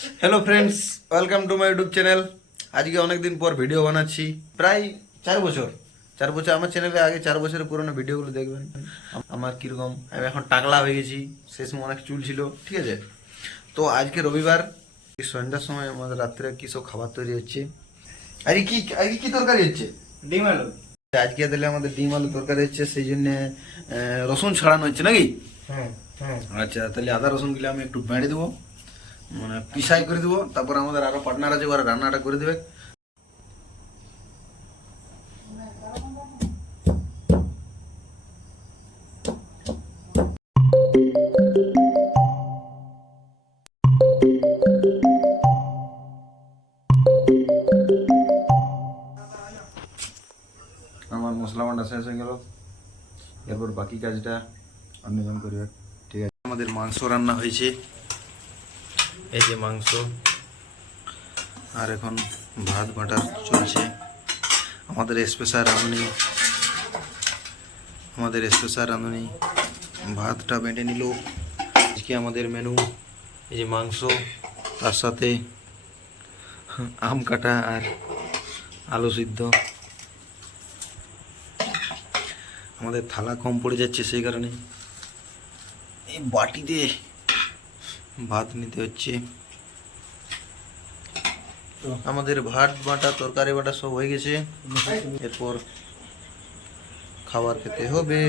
Hello friends, welcome to my YouTube channel. আজকে অনেক দিন পর ভিডিও বানাচ্ছি, প্রায় 4 বছর। 4 বছর আমার চ্যানেলে আগে 4 বছরের পুরোনো ভিডিওগুলো দেখবেন। আমার কীরকম আমি এখন টাকলা হয়ে গেছি, সে সময় অনেক চুল ছিল, ঠিক আছে। তো আজকে রবিবার, এই সন্ধ্যার সময় আমাদের রাত্রে কী সব খাবার তৈরি হচ্ছে। আজকে কি তরকারি হচ্ছে? ডিম আলু। আজকে দিলে আমাদের ডিম আলু তরকারি হচ্ছে, সেই জন্যে রসুন ছাড়ানো হচ্ছে নাকি? হ্যাঁ হ্যাঁ। আচ্ছা, তাহলে আদা রসুনগুলো আমি একটু বেঁড়ে দেবো, মানে পিসাই করে দেবো। তারপর আমাদের আরো পার্টনার আছে, ওরা রান্নাটা করে দেবে। আমার মশলা বাটা শেষ হয়ে গেল, এরপর বাকি কাজটা অন্যজন করবে, ঠিক আছে। আমাদের মাংস রান্না হয়েছে, এই যে মাংস, আর এখন ভাত বাটা চলছে। আমাদের স্পেশাল রাঁধুনি ভাতটা বেটে নিল। আজকে আমাদের মেনু এই যে মাংস, তার সাথে আম কাটা আর আলু সিদ্ধ। আমাদের থালা কম পড়ে যাচ্ছে, সেই কারণে এই বাটিতে ভাত নিতে হচ্ছে। আমাদের ভাত বাটা তরকারি বাটা সব হয়ে গেছে, এরপর খাবার খেতে হবে।